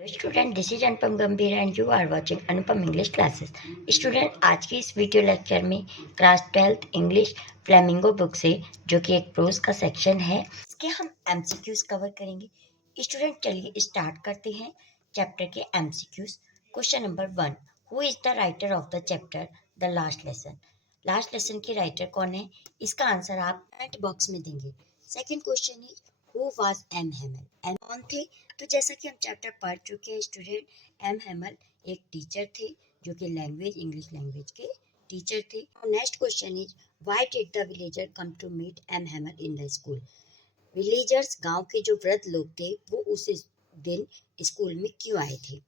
Student, this is Anupam Gambhir and you are watching Anupam English classes. Student, आज की इस video lecture में class 12th English Flamingo book से, जो कि एक प्रोज का सेक्शन है, इसके हम एमसीक्यूज कवर करेंगे। स्टूडेंट, चलिए स्टार्ट करते हैं चैप्टर के MCQs. Question number 1, who is the writer of the chapter the last lesson? Last lesson की राइटर कौन है? इसका आंसर आप कमेंट बॉक्स में देंगे। Second question is who was M Hamel? M कौन थे? तो जैसा कि हम चैप्टर पढ़ चुके हैं स्टूडेंट, एम हैमल एक टीचर थे, जो कि लैंग्वेज इंग्लिश लैंग्वेज के टीचर थे। Next question is why did the villager come to meet M Hamel in the school? Villagers, गांव के जो वृद्ध लोग थे, वो उस दिन स्कूल में क्यों आए थे?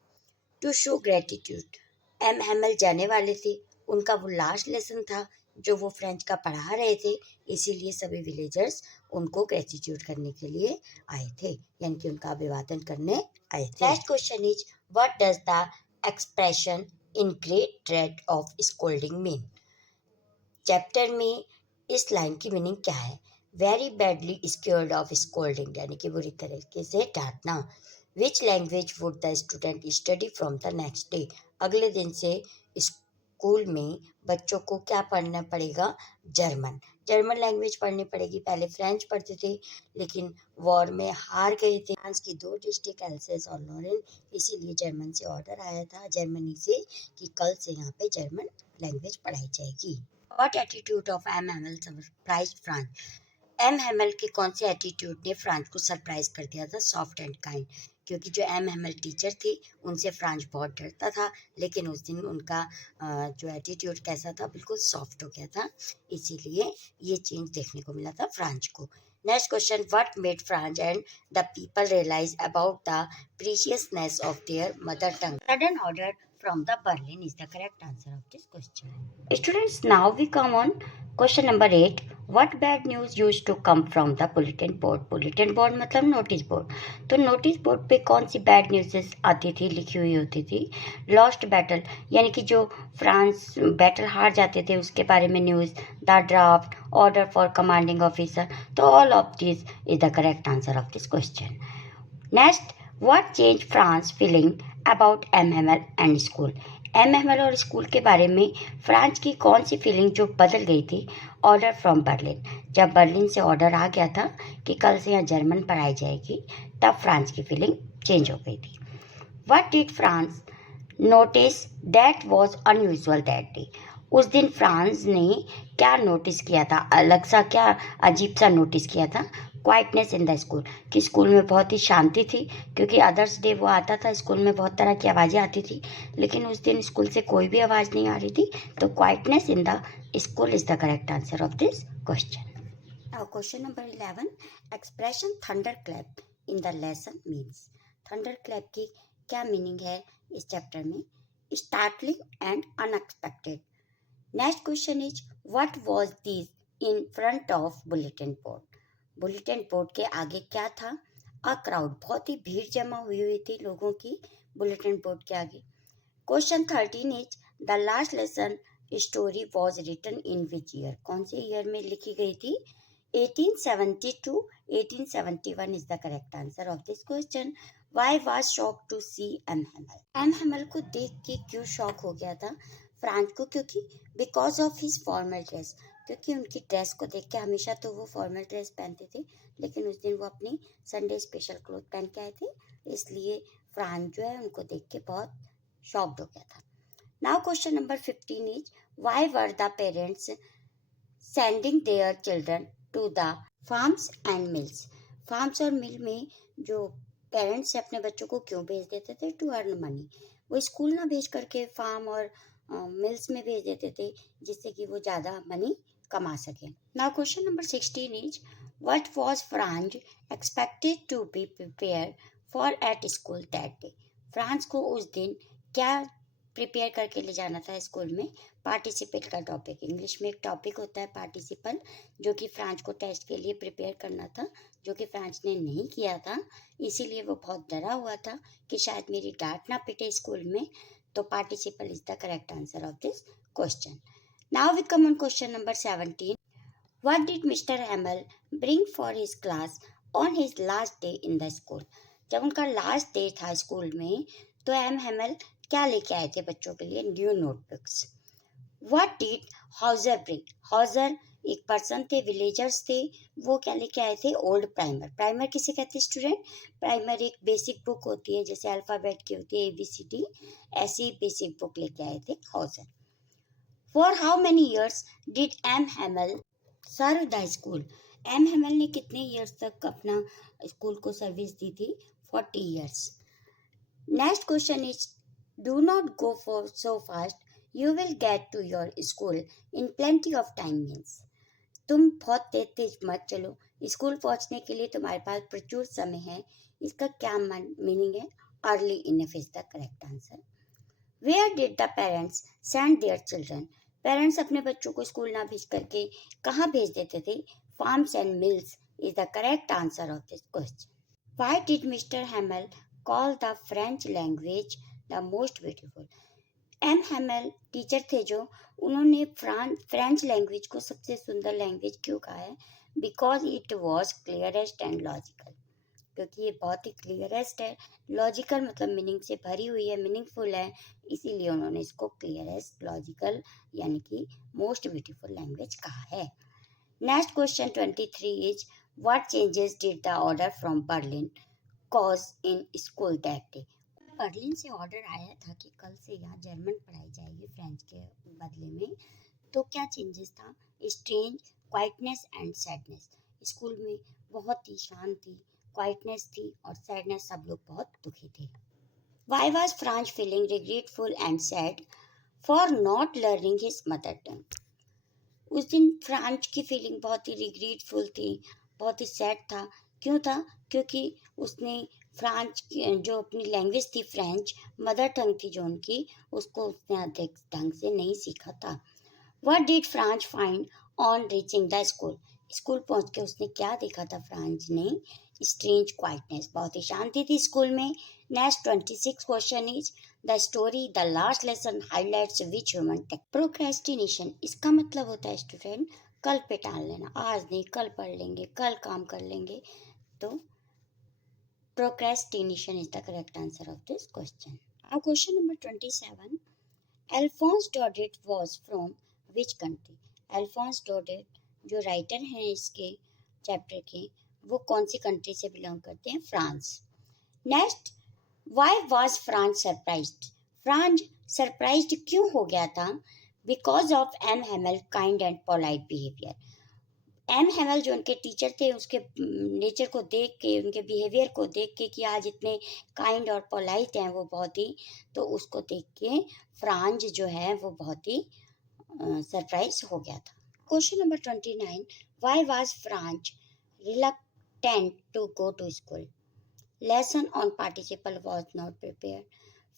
To show gratitude. M Hamel जाने वाले थे, उनका वो लास्ट लेसन था जो वो फ्रेंच का पढ़ा रहे थे, इसीलिए सभी विलेजर्स उनको ग्रेटिट्यूड करने के लिए आए थे, यानी कि उनका अभिवादन करने आए थे। Next question is what does the expression in great dread of scolding mean? Chapter में इस लाइन की मीनिंग क्या है? Very badly scared of scolding, यानी कि बुरी तरीके से डांटना। Which language would the student study from the next day? अगले दिन से स्कूल में बच्चों को क्या पढ़ना पड़ेगा? जर्मन। जर्मन लैंग्वेज पढ़नी पड़ेगी। पहले फ्रेंच पढ़ते थे, लेकिन वॉर में हार गए थे फ्रांस की दो डिस्ट्रिक्ट एल्सेस और लॉरेन, इसीलिए जर्मन से ऑर्डर आया था जर्मनी से कि कल से यहाँ पे जर्मन लैंग्वेज पढ़ाई जाएगी। What attitude of M. Hamel surprised France? M Hamel के कौन से एटीट्यूड ने फ्रांस को सरप्राइज कर दिया था? सॉफ्ट एंड काइंड, क्योंकि जो एम हैमल टीचर थे उनसे फ्रांस बहुत डरता था, लेकिन उस दिन उनका जो एटीट्यूड कैसा था? बिल्कुल सॉफ्ट हो गया था, इसीलिए ये चेंज देखने को मिला था फ्रांस को। Next question, what made France and the people realise about the preciousness of their mother tongue? Sudden order from the Berlin is the correct answer of this question. Students, now we come on question number 8. What bad news used to come from the bulletin board? bulletin board मतलब notice board. तो notice board पे कौन सी bad news आती थी, लिखी हुई होती थी? लॉस्ट बैटल, यानी कि जो फ्रांस बैटल हार जाते थे उसके बारे में news. The draft, order for commanding officer. तो all of this is the correct answer of this question. Next, what change France feeling about M Hamel and school? M Hamel और school के बारे में फ्रांस की कौन सी feeling जो बदल गई थी? ऑर्डर फ्रॉम बर्लिन, जब बर्लिन से ऑर्डर आ गया था कि कल से यहाँ जर्मन पढ़ाई जाएगी, तब फ्रांस की फीलिंग चेंज हो गई थी। What did France notice that was unusual that day? उस दिन फ्रांस ने क्या नोटिस किया था? अलग सा, क्या अजीब सा नोटिस किया था? क्वाइटनेस इन द स्कूल, कि स्कूल में बहुत ही शांति थी, क्योंकि अदर्स डे वो आता था स्कूल में बहुत तरह की आवाज़ें आती थी, लेकिन उस दिन स्कूल से कोई भी आवाज़ नहीं आ रही थी। तो quietness in the school is the correct answer of this question. Now question number 11, expression thunderclap in the lesson means. thunderclap की क्या मीनिंग है इस चैप्टर में? startling and unexpected. Next question is what was this in front of bulletin board? Bulletin board के आगे क्या था? A crowd, बहुत ही भीड़ जमा हुई थी लोगों की बुलेटिन बोर्ड के आगे। Question 13 is the last lesson story was written in which year? कौन से ईयर में लिखी गई थी? 1872, 1871 is the correct answer of this question. Why was shocked to see M. Hamel? M. Hamel को देख के क्यों शॉक हो गया था फ्रांस को? क्योंकि because of his formal dress, क्योंकि उनकी ड्रेस को देख के, हमेशा तो वो फॉर्मल ड्रेस पहनते थे, लेकिन उस दिन वो अपनी संडे स्पेशल क्लोथ पहन के आए थे, इसलिए फ्रांस जो है उनको देख के बहुत शॉक्ड हो गया था। Now question number 15 is why were the parents sending their children to the farms and mills? Farms और मिल में जो पेरेंट्स अपने बच्चों को क्यों भेज देते थे? To earn money. वो स्कूल ना भेज करके फार्म और मिल्स में भेज देते थे, जिससे कि वो ज़्यादा मनी कमा सकें। Now question number 16 is what was France expected to be prepare for at school that day? France को उस दिन क्या प्रिपेयर करके ले जाना था स्कूल में? पार्टिसिपेट का टॉपिक, इंग्लिश में एक टॉपिक होता है पार्टिसिपल, जो कि फ्रांस को टेस्ट के लिए प्रिपेयर करना था, जो कि फ्रांस ने नहीं किया था, इसीलिए वो बहुत डरा हुआ था कि शायद मेरी डांट ना पिटे स्कूल में। तो participle is the correct answer of this question. Now we come on question number 17. What did Mr. Hamel bring for his class on his last day in the school? जब उनका लास्ट डे था school में, तो M हैमल क्या लेके आए थे बच्चों के लिए? New notebooks. What did Houser bring? Houser एक पर्सन थे, विलेजर्स थे, वो क्या लेके आए थे? Old primer. प्राइमर किसे कहते हैं स्टूडेंट? प्राइमर एक बेसिक बुक होती है, जैसे अल्फाबेट की होती है ABCD, ऐसी बेसिक बुक लेके आए थे Hauser. For how many years did M Hamel serve the school? M Hamel ने कितने ईयर्स तक अपना स्कूल को सर्विस दी थी? 40 years. Next question is, do not go for so fast. You will get to your school in plenty of time means. तुम बहुत तेज तेज मत चलो, स्कूल पहुंचने के लिए तुम्हारे पास प्रचुर समय है। इसका क्या मीनिंग है? Early enough is the correct answer. Where did the parents send their children? Parents अपने बच्चों को स्कूल ना भेज करके कहाँ भेज देते थे? Farms and mills is the correct answer of this question. Why did Mr. Hamel call the French language the most beautiful? M Hamel teacher थे जो, उन्होंने फ्रेंच लैंग्वेज को सबसे सुंदर लैंग्वेज क्यों कहा है? Because it was clearest and logical, क्योंकि ये बहुत ही क्लियरेस्ट है, लॉजिकल मतलब मीनिंग से भरी हुई है, मीनिंगफुल है, इसीलिए उन्होंने इसको क्लियरेस्ट, लॉजिकल यानी कि मोस्ट ब्यूटीफुल लैंग्वेज कहा है। Next question 23 is, what changes did the order from Berlin cause in school that day? Berlin से ऑर्डर आया था कि कल से यहाँ जर्मन पढ़ाई जाएगी फ्रेंच के बदले में, तो क्या चेंजेस था? Strange, quietness and sadness. School में बहुत ही शांति, क्वाइटनेस थी और सैडनेस, सब लोग बहुत दुखी थे। Why was French feeling regretful and sad for not learning his mother tongue? उस दिन फ्रांच की फीलिंग बहुत ही रिग्रेटफुल थी, बहुत ही सैड था। क्यों था? क्योंकि उसने फ्रांच जो अपनी लैंग्वेज थी फ्रेंच, मदर टंग थी जो उनकी, उसको उसने अधिक ढंग से नहीं सीखा था। What did French find on reaching the school? School पहुंच के उसने क्या देखा था फ्रांच ने? स्ट्रेंज क्वाइटनेस, बहुत ही शांति थी स्कूल में। Next 26 question is, the story the last lesson highlights which human टेक? प्रोक्रेस्टिनेशन, इसका मतलब होता है स्टूडेंट कल पे टाल लेना, आज नहीं कल पढ़ लेंगे, कल काम कर लेंगे, तो procrastination is the correct answer of this question. Now question number 27, Alphonse Daudet was from which country? Alphonse Daudet जो राइटर हैं इसके चैप्टर के, वो कौन सी कंट्री से बिलोंग करते हैं? France. Next, why was France surprised? France surprised क्यों हो गया था? Because of M Hamel kind and polite behaviour. M Hamel जो उनके टीचर थे, उसके नेचर को देख के, उनके बिहेवियर को देख के कि आज इतने काइंड और पोलाइट हैं वो बहुत ही, तो उसको देख के फ्रांस जो है वो बहुत ही सरप्राइज हो गया था। Question number 29, why was France reluctant to go to school? Lesson on participle was not prepare.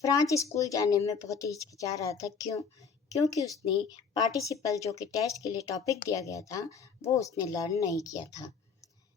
France school जाने में बहुत ही हिचकिचा रहा था। क्यों? क्योंकि उसने पार्टिसिपल जो कि टेस्ट के लिए टॉपिक दिया गया था, वो उसने लर्न नहीं किया था।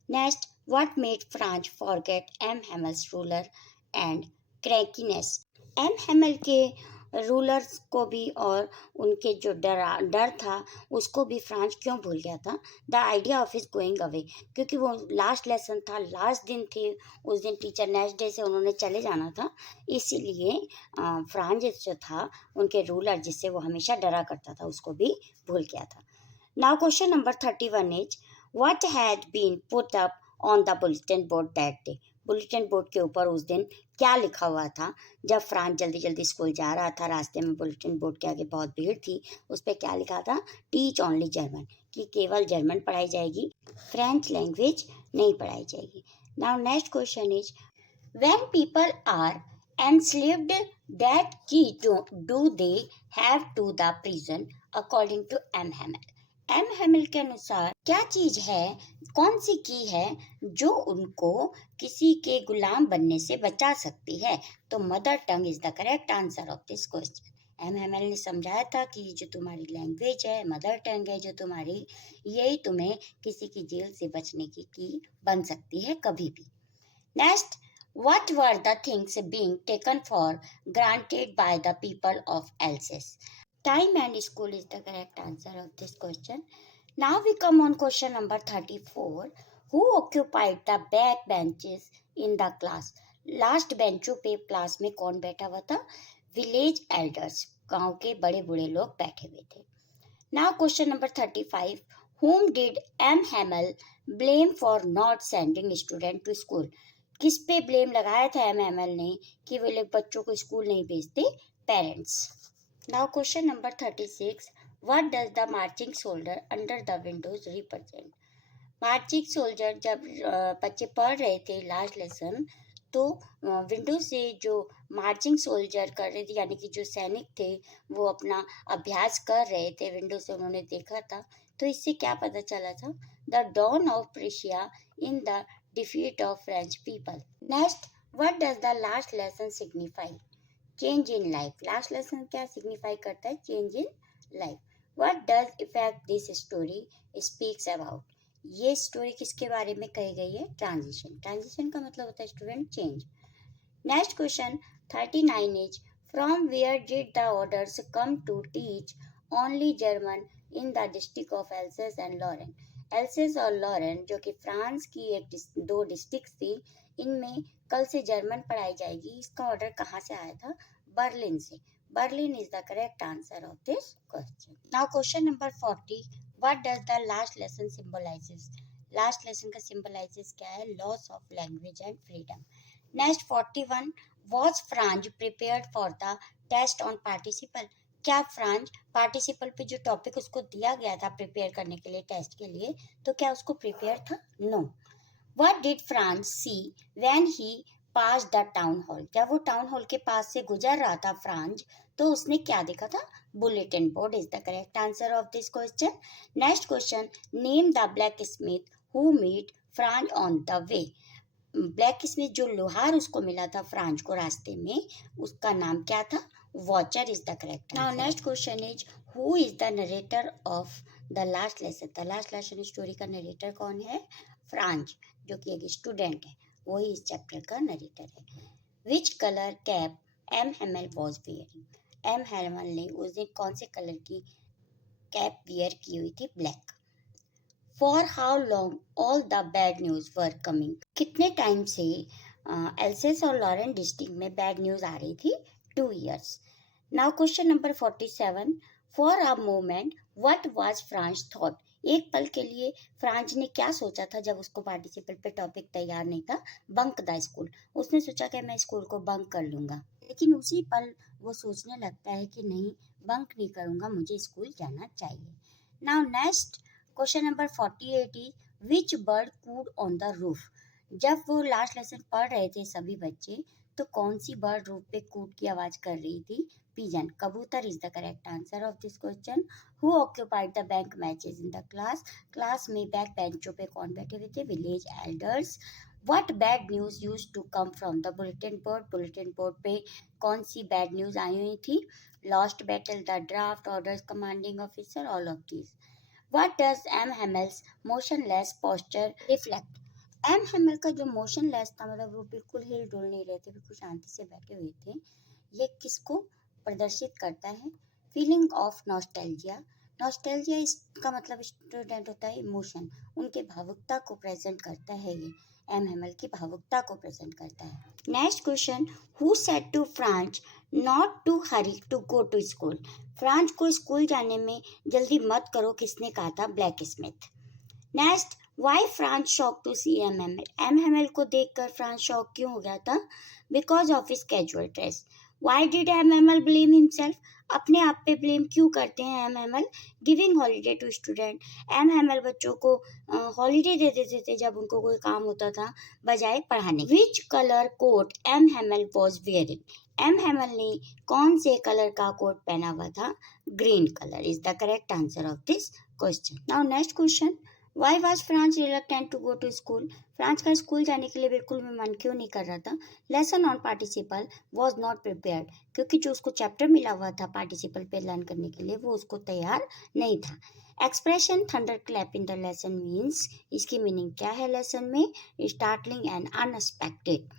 Next, what made France forget M Hamel's ruler and crankiness? M Hamel के रूलर्स को भी और उनके जो डर था उसको भी फ्रांस क्यों भूल गया था? The idea of his going away, क्योंकि वो लास्ट लेसन था, लास्ट दिन थे, उस दिन टीचर नेक्स्ट डे से उन्होंने चले जाना था, इसीलिए फ्रांस जो था, उनके रूलर जिससे वो हमेशा डरा करता था, उसको भी भूल गया था। Now question number 31 is, what had been put up on the bulletin board that day? Bulletin board के ऊपर उस दिन क्या लिखा हुआ था? जब फ्रांस जल्दी जल्दी स्कूल जा रहा था, रास्ते में बुलेटिन बोर्ड के आगे बहुत भीड़ थी, उस पर क्या लिखा था? टीच ओनली जर्मन, कि केवल जर्मन पढ़ाई जाएगी, फ्रेंच लैंग्वेज नहीं पढ़ाई जाएगी। Now next question is, when people are enslaved, that key do they have to the prison according to M. Hamel? M Hamel के अनुसार क्या चीज है, कौन सी की है जो उनको किसी के गुलाम बनने से बचा सकती है? तो mother tongue is the correct answer of this question. M Hamel ने समझाया था कि जो तुम्हारी लैंग्वेज है, मदर टंग है जो तुम्हारी, यही तुम्हें किसी की जेल से बचने की बन सकती है कभी भी। Next, what were the things being taken for granted by the people of Alsace? Time and school is the correct answer of this question. Now we come on question number 34. Who occupied the back benches in the class? Last बेंचों पे class में कौन बैठा हुआ था? Village elders, गांव के बड़े बूढ़े लोग बैठे हुए थे। Now question number 35, whom did M. Hamel blame for not sending student to school? किस पे ब्लेम लगाया था एम हैमल ने कि वे लोग बच्चों को स्कूल नहीं भेजते? Parents. Now question number 36, what does the marching soldier under the Windows represent? Marching soldier जब बच्चे पढ़ रहे थे लास्ट लेसन, तो विंडो से जो मार्चिंग सोल्जर कर रहे थे यानी कि जो सैनिक थे वो अपना अभ्यास कर रहे थे, विंडो से उन्होंने देखा था। तो इससे क्या पता चला था? The dawn of Prussia in the defeat of French people. Next, what does the last lesson signify? Change in life. Last lesson क्या सिग्निफाई करता है? Change in life. What does effect this story speaks about? ये story किसके बारे में कही गई है? ट्रांजिशन। ट्रांजिशन का मतलब होता है student change. Next question 39 is from where did the orders come to teach only German in the district of Alsace and Lorraine? Alsace और लॉरेन जो कि फ्रांस की दो डिस्ट्रिक्ट थी, इनमें कल से जर्मन पढ़ाई जाएगी। इसका ऑर्डर कहाँ से आया था? बर्लिन से। Berlin is the correct answer of this question. Now question number 40, what does the last lesson symbolises? Last lesson का सिंबलाइजेस क्या है? Loss of language and freedom. Next 41, was Franz prepared for the test on participle? क्या Franz participle पे जो topic उसको दिया गया था प्रिपेयर करने के लिए टेस्ट के लिए, तो क्या उसको प्रिपेयर था? No. What did Franz see when he pass the town hall? जब वो टाउन हॉल के पास से गुजर रहा था फ्रांज, तो उसने क्या देखा था? Bulletin board is the correct answer of this question. Next question, name the blacksmith who meet Franz on the way? Blacksmith जो लोहार उसको मिला था फ्रांज को रास्ते में, उसका नाम क्या था? Watcher is the correct. Now next question is who is the narrator of the last lesson? The last lesson story का नरेटर कौन है? फ्रांज, जो कि एक स्टूडेंट है, वही इस चैप्टर का नरेटर है। Which colour cap M Hamel was wearing? M Hamel ने उस दिन कौन से कलर की कैप वियर की हुई थी? Black. For how long all the bad news were coming? कितने टाइम से एल्सेस और लॉरेन डिस्ट्रिक्ट में बैड न्यूज आ रही थी? 2 years। Now question number 47, for a moment what was France thought? एक पल के लिए फ्रांस ने क्या सोचा था जब उसको पार्टिसिपल पे टॉपिक तैयार नहीं था? Bunk the school. उसने सोचा कि मैं स्कूल को बंक कर लूंगा, लेकिन उसी पल वो सोचने लगता है कि नहीं, बंक नहीं करूंगा, मुझे स्कूल जाना चाहिए। Now next question number 48 is which bird could on the roof? जब वो लास्ट लेसन पढ़ रहे थे सभी बच्चे, तो कौन सी बर्ड रूफ पे कूड की आवाज कर रही थी? पिजन, कबूतर is the correct answer of this question. Who occupied the back benches in the class? Class में बैक बेंचों पे कौन बैठे हुए थे? Village elders. What bad news used to come from the bulletin board? Bulletin board पे कौन सी बैड न्यूज आई हुई थी? Lost battle, the draft, orders, commanding officer, all of these. What does M. Hamill's motionless posture reflect? M. Hamill का जो motionless था, मतलब वो बिल्कुल हिल डुल नहीं रहे थे, बिल्कुल शांति से बैठे हुए थे, ये किसको प्रदर्शित करता है? Feeling of nostalgia. नॉस्टैल्जिया इसका मतलब स्टूडेंट होता है इमोशन, उनके भावुकता को प्रेजेंट करता है। ये एम हैमल की भावुकता को प्रेजेंट करता है। Next question, who said to Franz not to hurry to go to school? Franz को स्कूल जाने में जल्दी मत करो, किसने कहा था? Blacksmith. Next, why Franz shock to see M Hamel? M Hamel को देखकर फ्रांच शॉक क्यों हो गया था? Because of his casual dress. Why did M Hamel blame himself? अपने आप पे ब्लेम क्यों करते हैं M Hamel? Giving holiday to student. M Hamel बच्चों को हॉलीडे दे देते थे जब उनको कोई काम होता था, बजाय पढ़ाने। Which colour coat M Hamel was wearing? M Hamel ने कौन से कलर का कोट पहना हुआ था? Green colour is the correct answer of this question. Now next question, why was France reluctant to go to school? France का school जाने के लिए बिल्कुल भी मन क्यों नहीं कर रहा था? Lesson on participle was not prepared, क्योंकि जो उसको चैप्टर मिला हुआ था पार्टिसिपल पे लर्न करने के लिए, वो उसको तैयार नहीं था। Expression thunderclap in the lesson means, इसकी मीनिंग क्या है लेसन में? Startling and unexpected.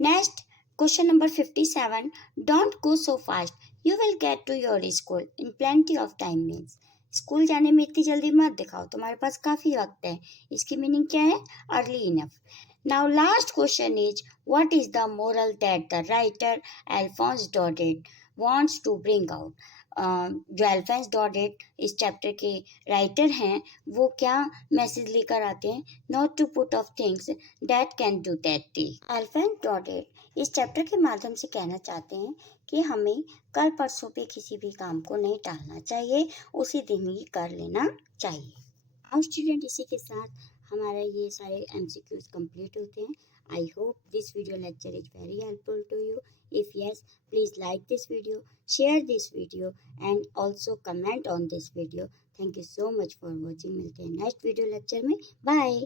Next question number 57, don't go so fast, you will get to your school in plenty of time means, school जाने में इतनी जल्दी मत दिखाओ, तुम्हारे पास काफ़ी वक्त है। इसकी मीनिंग क्या है? Early enough. Now, last question is, what is the moral that the writer Alphonse Daudet wants to bring out? जो अल्फोंस डॉडेट इस चैप्टर के राइटर हैं वो क्या मैसेज लेकर आते हैं? Not to put off things that can do that day. Alphonse Daudet इस चैप्टर के माध्यम से कहना चाहते हैं कि हमें कल परसों पे किसी भी काम को नहीं टालना चाहिए, उसी दिन ही कर लेना चाहिए। अब स्टूडेंट इसी के साथ हमारा ये सारे MCQs कंप्लीट होते हैं। I hope this video lecture is very helpful to you. If yes, please like this video, share this video and also comment on this video. Thank you so much for watching. मिलते हैं next video lecture में। Bye.